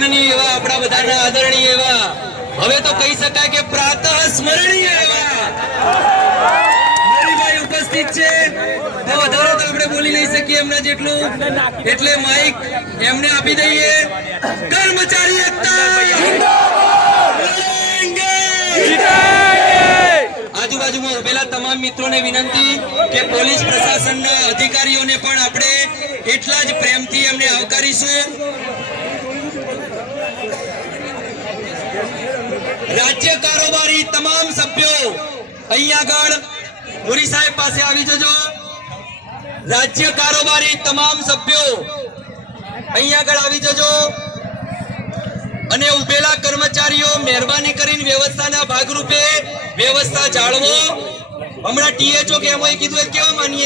માનનીય એવા આપણા બધાના આદરણીય એવા હવે તો કહી શકાય કે પ્રાતઃ સ્મરણીય એવા મોરીભાઈ ઉપસ્થિત છે. તો વધારે તો આપણે બોલી નહીં શકીએ એમના જેટલું, એટલે માઈક એમને આપી દઈએ. કર્મચારી એકતા આજુબાજુમાં ઉભેલા તમામ મિત્રોને વિનંતી કે પોલીસ પ્રશાસનના અધિકારીઓને પણ આપણે એટલા જ પ્રેમથી એમને આવકારીશું. રાજ્ય કારોબારી તમામ સભ્યો અહીંયા આગળ મોરી સાહેબ પાસે આવી જજો. રાજ્ય કારોબારી તમામ સભ્યો અહીંયા આગળ આવી જજો અને ઉભેલા કર્મચારીઓ મહેરબાની કરીને વ્યવસ્થાના ભાગરૂપે વ્યવસ્થા જાળવો. હમણાં ટીએચઓ કે એમઓએ કીધું એ કેવા માનીએ.